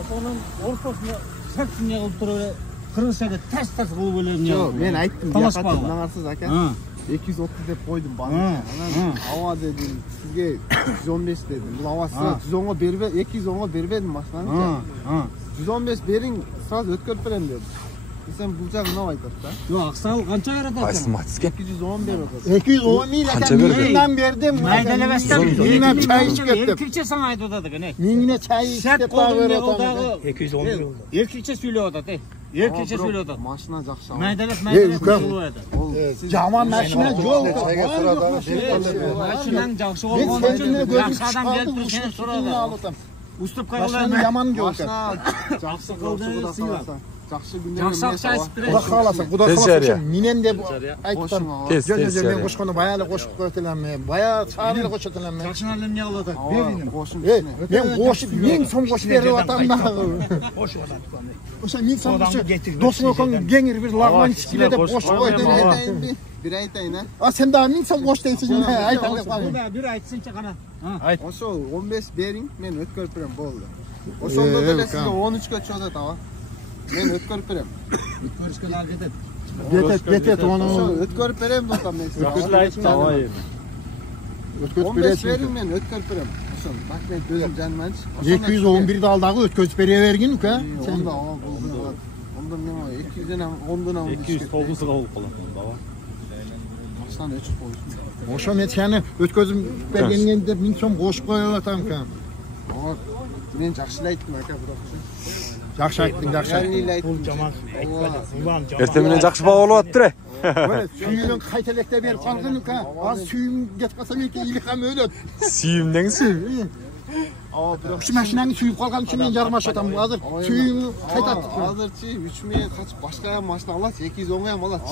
Ошонун ортосуна саксыня кылып туруп эле кыргызчада тас кылып эле. Жок, мен айттым, мынаңарсыз ака. 230 деп койдум бааны. Ава дедим, сизге 115 дедим. Бул авасы 110го бербе, 210го бербедим машинаны. 115 бериң, сразу өткөрүп берем дедим. Сен бул жагы эмне айтат да? Жок, аксагыл канча берет атасың? Кайсы матиске? 210 берет атасың. 210 миң Канча берди? миңнен бердим. Майдалабастан миңнен чай ичип кеттим. Эркекче саңа айтып атат экен. Миңне чай ичип деп берет атам. 210 миң. Эркекче сүйлөп атат. Эркекче сүйлөп атат. Машина жакшы. Майдалап кылып атат. Жаман машина жок. Машинаң жакшы болгон үчүн жакшы адам келип сени сурады. Уступка кылган жаман жок. Жакшы кылды, сыйла. Жакшы күндө жакшы акча айтып берет. Куда кааласа, куда кааласа. Менен деп айттым. Тез, тез. Мен кошкону баягы кошуп кетелем. Баягы чаары кошуп кетелем. Жакшыны эмне кылып атат? Бердим. Мен кошуп 1000 сом кошуп берип атам да. Кошуп атат. Ошо 1000 сом досуң экөөң кеңир бир лагман ичкиле деп кошуп койдум. Бир айтайын, А сен да 1000 сом кош дейсиң. Айтам деп калдым. Бир айтсынчы кана. Ошо 15 бериң, мен өткөрүп берем болду. Ошондо деле сизге 13кө чыгып атат ага. Мен өткөрүп берем. Өткөрүшкө ал кетет. Кетет оны. Өткөрүп берем достор мен сизге. Өткөрүп 15 бересиң. бериң, мен өткөрүп берем. Ошон бак мен өзүм жанманчы. 211'de алдагы өткөрүп бере бергин ука. Сен ондо мен 210 209 болуп калат. Машинаны өчүп коюшмун. Ошо мен сени өткөрүп бергенге деп 1000 сом кошуп коюп атам ука. Мен жакшы айттым ака, бирок. Жакшы айттың, жакшы айттың. Бул жаман айтпады. Эртең менен жакшы баа болуп аттыр. Сүйүмүн кайтелекте берип калгын ука. Az сүйүм кетип калса менки иликам өлөт. Сүйүмдең сүйүм. Ушу машинаны сүйүп калган үчүн мен жармаш атам. Азыр сүйүм кайтат. Азырчы 3000 качып башка машина алат, 210 ham алат.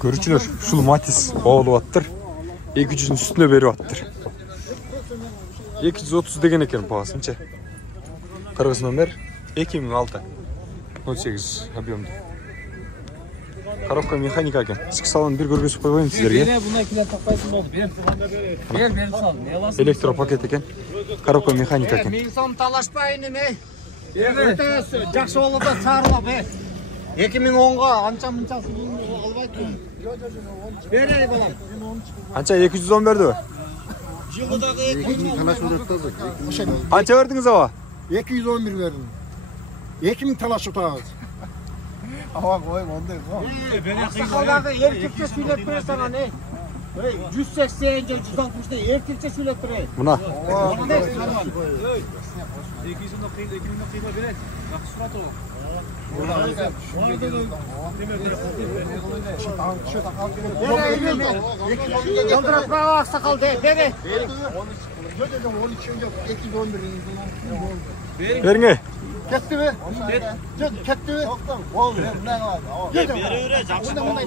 Көрүүчүлөр, ушул Матис болуп аттыр. 200'ün üstüne берип аттыр. 230 деген экен баасынчы. Кыргыз номер 2006. 18 объемдуу. Коробка механика экен. Ички салонун бир көргөзүп койгоюм сиздерге. Буна килет таппайсың болду. Бер сал. Не аласың? Электропакет экен. Коробка механика экен. 1000 сом талашпайын эме. Өтө жакшы болуп да чарылап 2010га анча-мынчасы албайт. Берей балам. Анча 210 бердиби? Жылдагы 2000 талаш берет. Анча бердиңиз аба? 211 бердим. 2000 талаш утабыз. Ава коюм ондай. Сакалдагы эркекче сүйлөп бере сага не? 180 же 160 эркекче сүйлөп бере. Мына. 200 кыйма берет. Жакшы сурат ол. Yoldurak bravo aksakal de, beni. Бериңе. Кетти mi? Кетти mi? Oldu. Ne var? Beri jakşı boldu.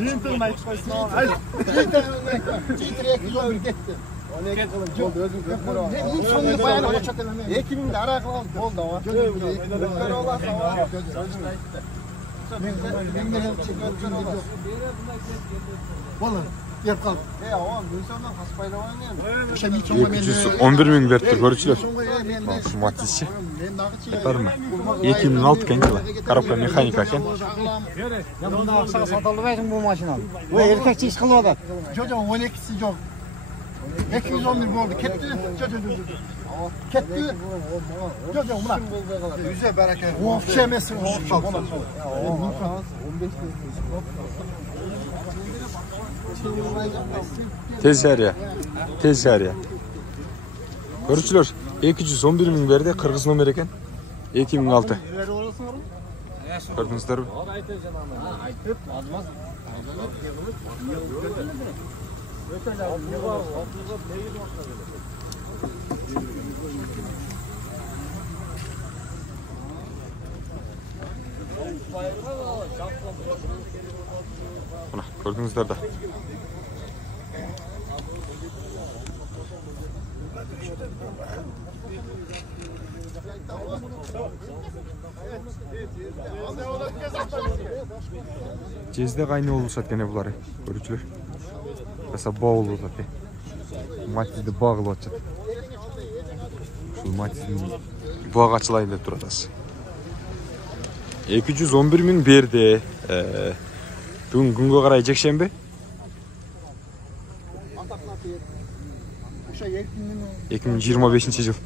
Жыйынтыгын айтып койсун. Жыйынтыгын кетти. Oldu. Özüm götür. Мен соңу баягы очот элем. 2000 de ara kılalım. Oldu ama. Götür olasa var. Мен менен чекет. Болду. Берип калды. Avam Gülşen'den kaspayla oynayalım. Ошо 1000 сомго мен 211 бериптир көрүүчүлөр. мен Ушул Матисчи. мен дагы чек. Барма. 2006 экен жылы. Коробка механика экен. Ya bunda aksağa satılmayın bu maşinalı. Bu erkekçi iş kılıyor da. Жок, 12'si жок. 211 болду. Кетти. Жок. Кетти. Жок, мына. Yüze bereket. Вообще эмес. 15 Tez şəhərə. Tez şəhərə. Görüşürüz. 211 min verdi. Kırgız nomer ekan. 2006. Gördünüzler mi? Buna gördünüzler de. Cezde kaynağı olursak gene bunları görücüler. Mesela bağ olur zaten. Matizde bağlı olacak. Şu matizin буга ачылайын деп туруп атасыз. 211 миң берди. Бүгүн күнгө карай жекшемби? Ошо 2025 жыл.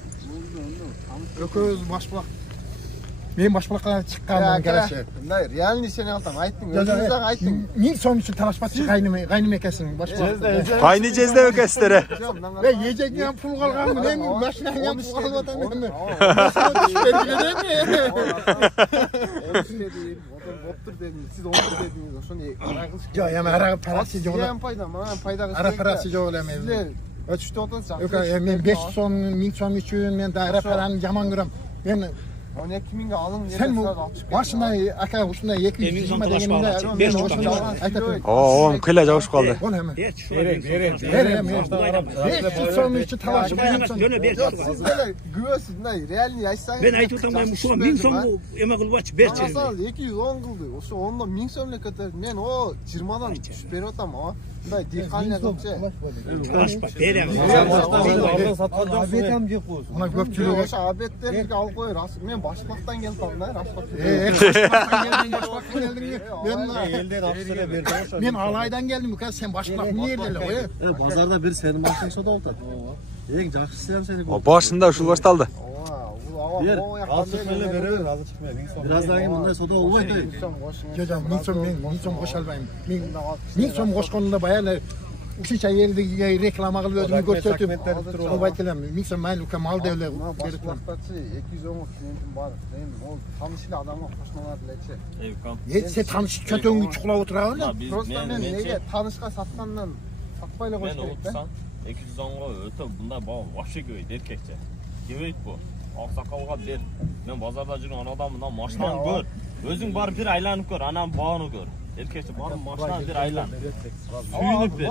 Экөөбүз башбулак. Мен башбулакка чыкканмын карашы. Мындай реальный сен алтам айттың. Өзүңүз айттың. 1000 сом үчүн талашпачы кайным экенсиң башбулак. Кайны жездеп экенсиздер. Эжеңден пул калганмын, эми машинаңан пул калып атам эми. Оптур дедим, сиз оптур дедиңиз, ошону арак кылыш. Жок, эми арак парасы жок эле. Пайда, мага пайдага. Арак парасы жок эле эми. Сиздер өчүктүп атасыз. Мен 500 сом, 1000 сом үчүн мен да арак параны жаман көрөм. Мен 12 миңге алың. Sen başına aka uşunda 220 degeninde ben ошондо айтат. О, кыйла жабышып калды. Onu hemen. Берем. 500 сом үчүн талашып Siz böyle güvösüz, реальный айтсаңыз. Ben айтып атам, ушуга 1000 сом эме кылбачы, берчи. 210 кылды. Ошо ондо 1000 сом эле көтөрүп, мен о 20дан түшүп берип атам, а. Мындай дыйкан эле кылчы. Талашпа, берем. Абетам деп коюш. Мына көпчүлүк Ошо абеттерди алып коер. Мен башмактан келдим да, раштап. Мен Алайдан келдим, sen башмак эмне эле кой. Базарда бир сенин машинаң сатып атат. Эң жакшысы hem seni. Башында ушул башталды. Азык эле беребер, азык чыкпай. Бираздан кийин мындай сода болбойт. Жок, 1000 сом кошо албайм. 1000 сом кошкондо баягы ушунча элди реклама кылып өзүмү көрсөтүп албайт элем. 1000 сом майлы мал деп эле берип турам. 210 клиентим бар. Эми ол таныш эле адамга кошмолот элечи. Сен таныш чөтөңү чукулап отурабы эле? Просто мен неге танышка саткандан сатпай эле коюш керек да. 210-го өтө мындай вообще көбөйт эркекче. Көбөйт бу. Аксакалга бер. Мен базарда жүргөн адам мына машинаны көр. Өзүң барып бир айланып көр, анан бааны көр. Эркекче барып машинаны бир айлан. Сүйүнүп бер.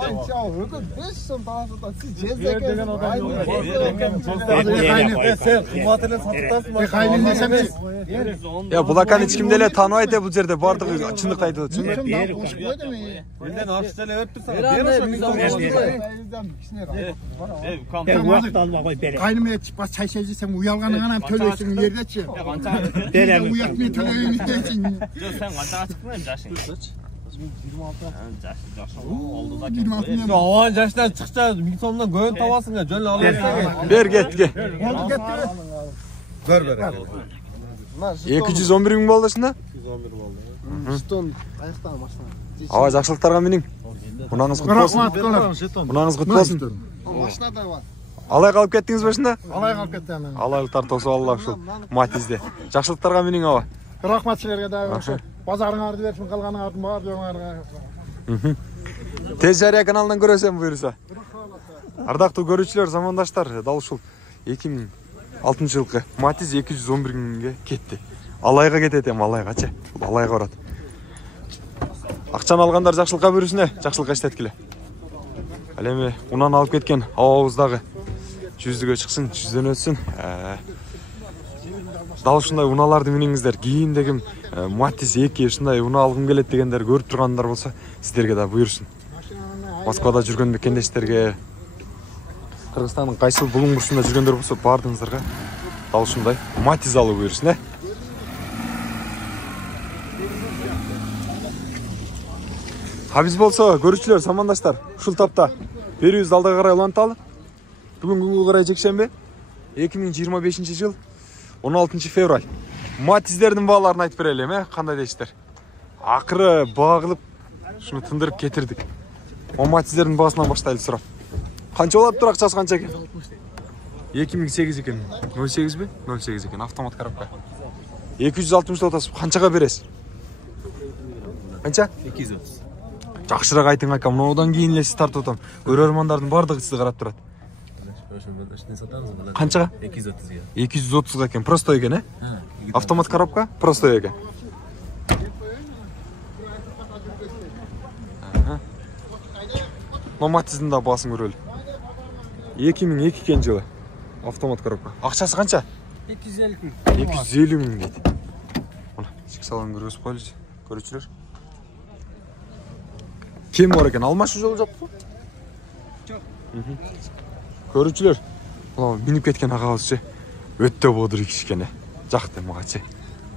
Өкө 5 сом таасыда сиз жездек деген адам. Sen кымбат эле сатып атасың. Кайнын десем Я булаканы эч кимде эле тааныбайт бул жерде бардыгы чындыкты айтып атат. Элден ашты эле өттүр сага. Бер ошо 1000 сом. Убакыт алма кой, берем. Кайным баш чай içsem уялганың анан төлөйсүң жердечи. Берем. Уят мен төлөйүн десең. Жок, сен канчага чыктың жашың? 26. Аван жаштан чыкча 1000 сомдон көйөн табасың да, жөн алып келген. Бер кетти. Бер. 211 миң болду ушунда? 211 болду. Стон аяктагы машина. Ага, жакшылыктарга миниң. Мунаңыз кут болсун. Мунаңыз кут болсун. Машинада бар. Алай калып кеттиңизби ушунда? Алай калып кеттим мен. Алайлыктар тосуп алла ушул Матизде. Жакшылыктарга миниң аба. Рахмат силерге да ошо базарыңарды берсин, калганыңардын баары жоңарга. Тез жарыя каналынан көрөсөм буюрса. Ардактуу көрүүчүлөр, замандаштар, дал ушул 2006 жылкы Матиз 211 миңге кетти. Алайга кетет эми, алайгачы. Алайга барат. Акчаны алгандар жакшылыкка буйрусун, жакшылыкка иштеткиле. Ал эми унан алып кеткен абабыздагы жүздүгө чыксын, жүздөн өтсүн. Дал ушундай уналарды миниңиздер. Кийиндеги Матиз 2 ушундай уна алгым келет дегендер көрүп тургандар болсо, сиздерге да буйрусун. Москвада жүргөн мекендештерге, Кыргызстандын кайсыл булуң бурчунда жүргөндөр болсо, бардыңыздарга дал ушундай Матиз алып буйрусун, Биз болсо, көрүүчүлөр, замандаштар, ушул тапта берүүбүздү алдыга карай уланталы. Бүгүн күнгө карай жекшемби 2025 жыл 16 февраль. Матиздердин бааларын айтып берелим, кандай дейсиздер? Акыры багылып, шуну тындырып кетирдик. Матиздердин баасынан баштайлы сурап. Канча болот тур, акчасы канча экен? 2008 экен. 08би? 08 экен, автомат коробка. 260 отасыз, канчага бересиз? Канча? 230. Жакшыраак айтың ака, мынаудан кийин эле сиз тартып атам. Көрөрмандардын бардыгы сизди карап турат. Канчага? 230га. 230га экен, простой экен, Автомат коробка, простой экен. Матиздин да баасын көрөлү. 2002 экен жылы. Автомат коробка. Акчасы канча? 250 миң. 250 миң дейт. Мына, ички салон көргөзүп коелучу, көрүүчүлөр. Кем бар экен? Алмашы жол жокпу? Жок. Көрүүчүлөр, минип кеткен агабызчы. Өтө бодур кишкене. Жакты магачы.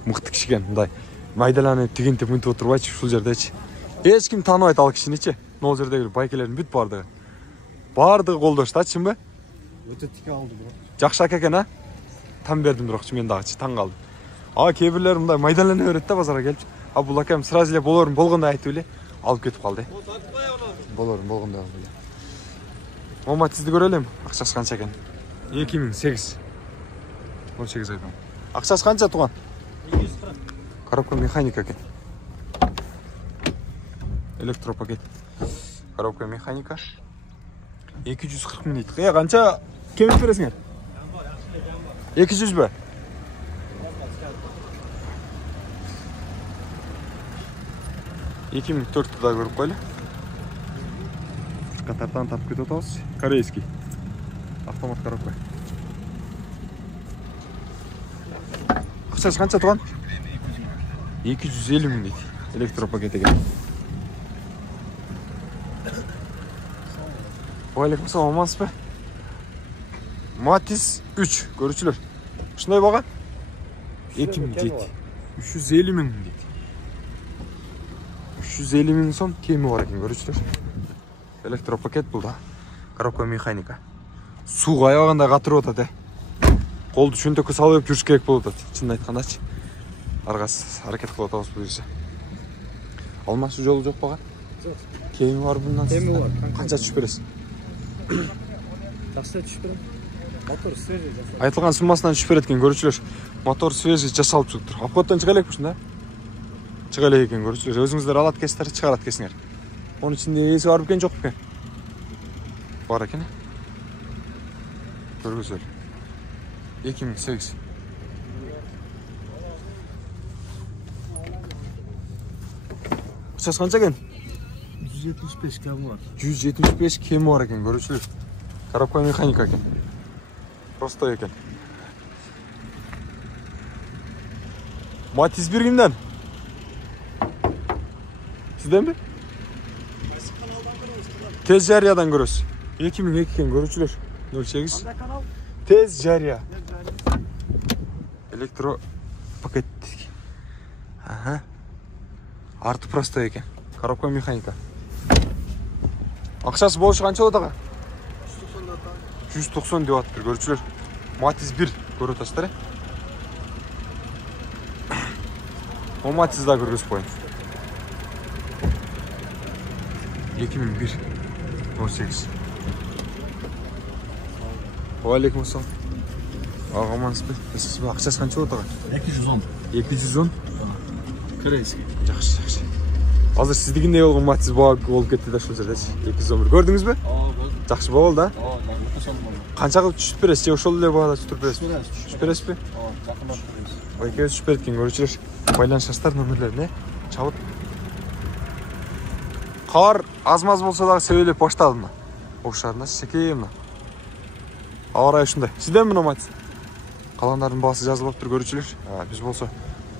Мыкты кишкен мындай. Майдаланып тигинтип мынтип отурбайчы ушул жердечи. Эч ким тааныбайт ал кишиничи. Могул жердеги байкелердин бүт бардыгы. Бардыгы колдоштачымбы? Өтө тик алды бирок. Жакшы ака экен, а? Там бердим бирокчу мен дагычы таң калдым. Кээ бирлер мындай майдалана берет да базарга келип. Бул акам сразу эле болорун болгондой айтып эле алып кетип калды. Болорун болгондой алып эле. Матизди көрөлүм. Акчасы канча экен? 2008. 18 айдан. Акчасы канча туган? 240. Коробка механика экен. Электропакет. Коробка механика. 240 миң дейт. Канча кемит бересиңер? 200 бе? Екімің төртті да көріп қойлы. Катардан тапып кетіп отауыз. Корейский. Автомат коробка. Ақшасы қанша туған? 250 миң дейді. Электропакет екен. Уалейкум салам, амансыз ба? Матис 3 көрүүчүлөр. Ушундай бага? 2000 дейт. 350 миң дейт. 350 миң сом кеми бар екен көрүүчүлөр. Электропакет бул да. Коробка механика. Сууга аябагандай катырып атат, Колду чөнтөккө салып жүрүш керек болуп атат. Чынын айткандачы. Аргасы аракет кылып атабыз бул жерде. Алмашы жолу жок бага? Жок. Кеми бар bundan. Кеми бар. Канча түшүп бересиң? Таксы түшүп берем. Мотор свежий жасалып. Айтылган суммасынан түшүп берет экен көрүүчүлөр. Мотор свежий жасалып чыгыптыр. Обходтон чыга элекпи ушунда? Чыга элек экен көрүүчүлөр. Өзүңүздөр алат кесиңер, чыгарат кесиңер. Онун ичинде эси бар бекен, жок бекен? Бар экен. Көргүзөлү. 2008. Акчасы канча экен? 175 кем бар. 175 кеми бар экен көрүүчүлөр. Коробка механика экен. Просто екен. Матис бир кимден? Сизден бе? Тез жариядан көрөсүз. 2002 экен көрүүчүлөр. 08. Тез жария. Электро пакет. Ага. Арты просто екен. Коробка механика. Акчасы болушу канча болот ага? 190 деп атыптыр көрүүчүлөр. Матис 1 көрүп атасыздар. О Матис да көргөзүп коеюн. 2001 18. Уалейкум ассалам. Агамансызбы? Сизбы акчасы канча болот ага? 210. 210. Корейский. Жакшы, жакшы. Азыр сиздигиндей болгон Матис болуп кетти да ушул жердечи. 211. Көрдүңүзбү? Жакшы болду да? Канча кылып түшүп бересиз? Же ошол эле баада түшүп бересиз? Түшүп бересизби? Жакындап беребиз. Экөөбүз түшүп берет экен көрүүчүлөр. Байланыштар номерлерине чабыт. Кар аз-маз болсо дагы себелеп баштады мына. Окшарында секей мына. Аварай ушундай. Сизден мына Матис. Каландардын баасы жазылып тур көрүүчүлөр. Биз болсо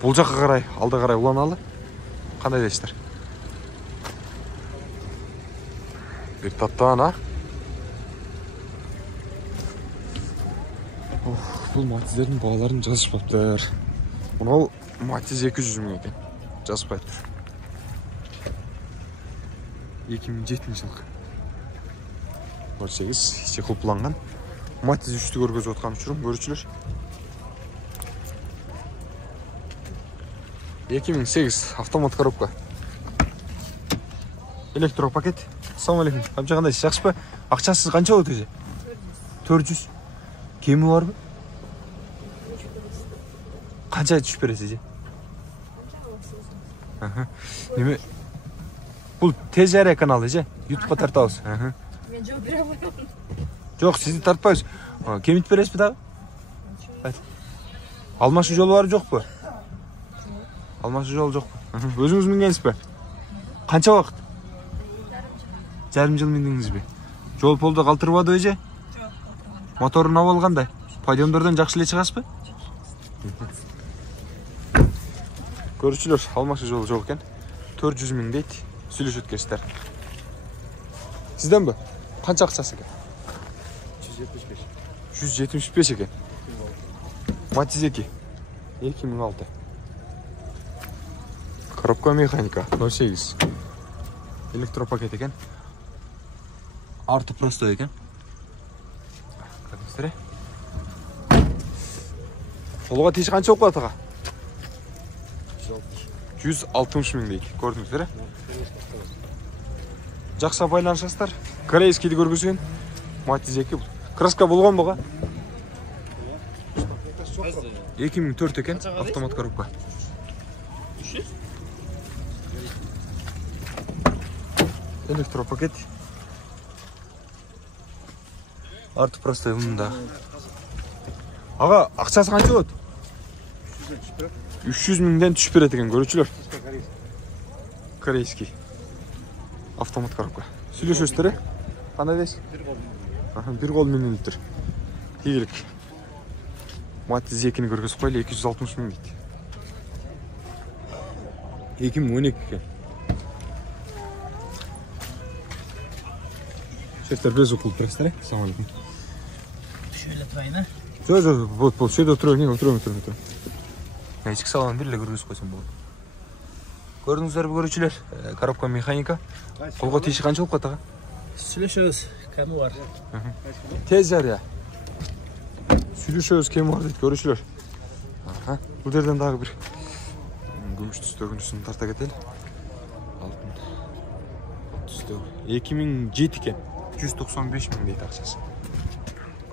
бул жакка карай, алда карай уланалы. Кандай дейсиздер? Бир таптан, а? Бұл Матиздердің бағаларын жазышпаптыр. Мынау Матиз 200 мың екен. Жазыспайды. 2007 жылғы. Көрсеңіз, есе құлпыланған. Матиз 3-ті көргөзіп отқан үшірім, көрушілер. 2008 автомат коробка. Электропакет. Ассалаумалейкум. Қамча қандай, жақсы па? Ақшасыз қанша болады өте? 400. Кемі бар ба? Қанша түшіп бересіз? Неме? Бұл тез жария каналы же? Ютубқа тартауыз. Мен жоқ бере алмаймын. Жоқ, сізді тартпайыз. Кемит бересіз бі дағы? Алмашы жолы бар жоқ па? Алмашы жолы жоқ па? Өзіңіз мінгенсіз бе? Қанша уақыт? Жарым жыл мендіңіз бе? Жол полды қалтырбады өже? Моторын ап алғандай? Подъемдерден жақшылы шығасыз бе? Көрушілер, алмашы жолы жоқ екен. 400 мың дейді. Сүйлеш өткерістер. Сізден бе? Қанша ақшасы екен? 175. 175 екен. Matiz 2. 2006. Коробка механика 08. Электропакет екен. Арты простой екен. Көрдіңіздер? Қолға тиеш қанша болып қалады аға? 160 мың дейді. Көрдіңіздер? Жақсы байланышасыздар. Корейскийді көргізген. Matiz 2. Краска болған бұға? 2004 екен. Автомат коробка. Электропакет. Арты простой мұнда. Аға, ақшасы қанша болады? 300 мыңден түшіп береді екен, көрушілер. Корейский. Автомат коробка. Сөйлесесіздер, қандай дейсіз? Bir qol минилитр. Игілік. Matiz 2-ні көргізіп қойлы, 260 мың дейді. 2012 екен. Şefler biraz okul prestere. Selamun aleyküm. Şöyle turayın. Bol. Şöyle oturuyorum. Neyse salam birle görgüz koysun bu. Gördüğünüzler bu görücüler. Коробка механика. Қолға тиеші қанша болып қалды аға? Сөйлесеміз, кемі бар. Tez yer ya. Сөйлесеміз кемі бар дейді görücüler. Бұл жерден дағы бір gümüş tüstөгүнүсүн тарта кетели. Алтын tüstөгү. 2007 екен. 195 мың дейді ақшасы.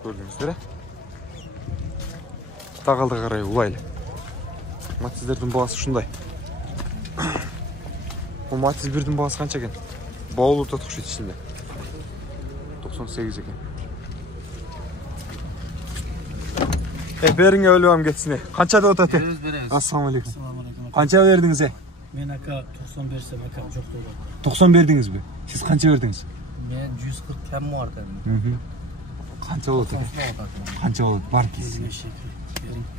Көрдіңіздер? Тағалды қарай улайлы. Матиздердің бағасы шындай. Бұл Matiz 1-дің бағасы қанша екен? Баулы тұтқыш етішінде. 98 екен. Беріңе өлуам кетсіне. Қанша да отаты? Ассаламалейкум. Қанша бердіңіз? Мен ака 90 берсем, ака жоқ болды. 90 бердіңіз бе? Сіз қанша бердіңіз? Мен 140 кем var dedim. Қанша болады? Қанша болады? Бар дейсіз.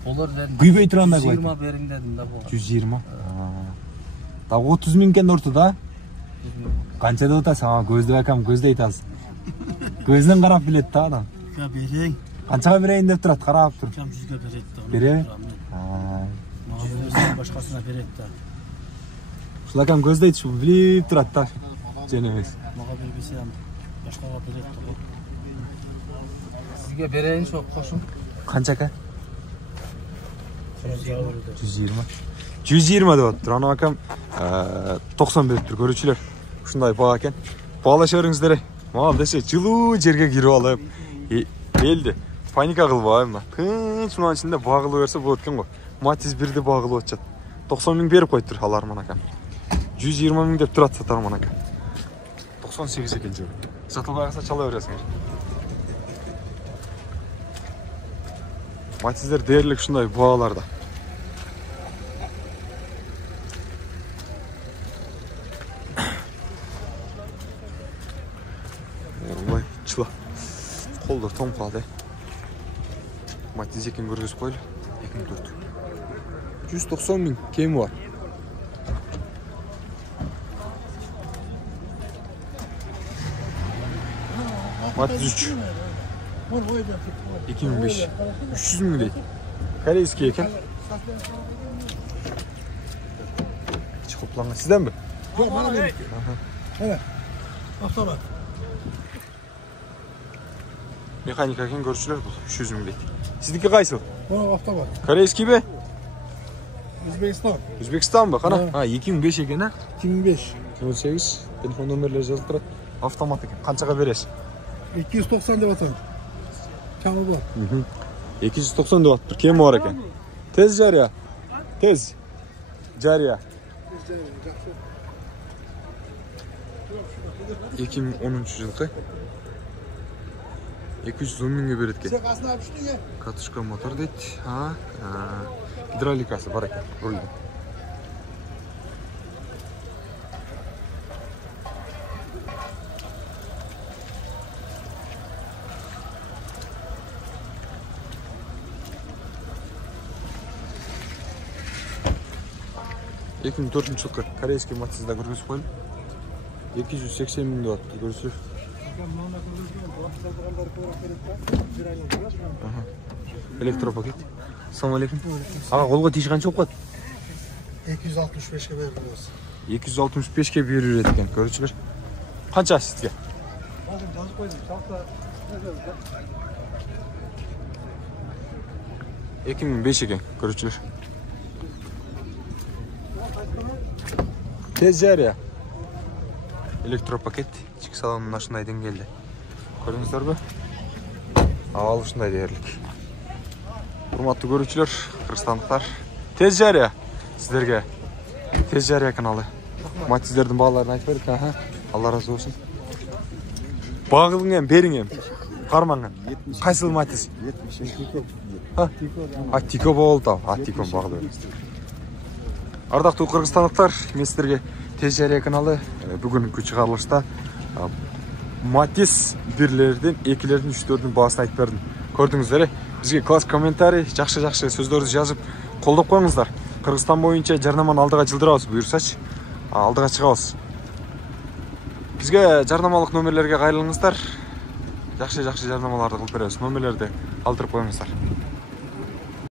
Olur dedim. Güybey тұрғанда 120 verin dedim de bu. 120. Да 30 мың кен ортада. Қанша да отасың? Көзді бәкам, көзді айтасың. Көзінен қарап біледі та адам. Ya vereyim. Қаншаға берейін деп тұрады, қарап тұр. Kam 100'e vereyim. Бере? Mağazı başkasına vereyim de. Шыл әкам көзді айтшы, біліп тұрады та. Жен емес. Mağa vermesem başkaға vereyim de. Sizge vereyim çok koşun. Қанша әка? 120. 120 деп отыр. Ана акам 90 беріп тұр, көрушілер. Шындай баға екен. Бағалаша беріңіздер. Маған десе жылу жерге кіріп алып. Елді. Паника қылбайым. Тынш мұнан ішінде бағылы берсе бұл өткен ғой. Matiz 1-де бағылы өтчет. 90 мың беріп қойып тұр аларман акам. 120 мың деп тұрады сатарман акам. 98 екен жер. Сатылға қаса чала бересіңдер. Matizler değerlik şunday bağlarda. Vay çıla. Kollar tom kaldı. Matiz ekin görgüz koylu. Ekin 4. 190 bin kemi var. Matiz 3. 2005. 300 mü değil? Koreyski eken. Çıkıplanma sizden mi? Yok bana değil. Evet. Baksana. Mekanik eken görüşürler bu. 300 mü değil? Sizdeki kaysıl? Buna hafta var. Koreyski be? Özbekistan. Özbekistan mı? Ha 2005 eken ha? 2005. 08. Telefon nömerleri yazılı durad. Avtomat eken. Qanchaga beresiz? 290 deb atam. Kamı var. 290 deb atır. Kemi var eken. Tez jariya. Tez. Jariya. 2010 yılqı. 210 mingga beradi ekan. Katushka motor deydi. Ha, gidrolikasi bor ekan rulda. Ekim 4-cü yılqı Koreyskiy Matiz'da görgüzüp qo'yildi. 280 ming deb atdı görürsüz. Elektropaket. Assalamualaikum. Ağa kolga тийиш канча болуп калат? 265'e veriyoruz. 265'ke берер экен, көрүүчүлөр. Канча сизге? Жазып койдум. Шалта. 2005 экен, көрүүчүлөр. Tez жария. Электропакет, ички салонунун ушундай деңгээлде. Көрдүңүздөрбү? Абал ушундай дээрлик. Урматтуу көрүүчүлөр, кыргызстандыктар, Tez жария сиздерге. Tez жария каналы. Матиздердин бааларын айтып бердик, Алла разы болсун. Багылың эм, бериң эм. Кармаң эм. Кайсыл матиз? 72. Тико болду. Тико багылы. Ардактуу кыргызстандыктар, мен сиздерге Tez жария каналы бүгүнкү чыгарылышта Матис 1-лерден 2-лердин 3-лөрдүн баасын айтып бердим. Көрдүңүздөр, бизге класс комментарий, жакшы сөздөрдү жазып колдоп коюңуздар. Кыргызстан боюнча жарнаманы алдыга жылдырабыз, буюрсачы. Алдыга чыгабыз. Бизге жарнамалык номерлерге кайрылыңыздар. Жакшы жарнамаларды кылып беребиз. Номерлерди калтырып коюңуздар.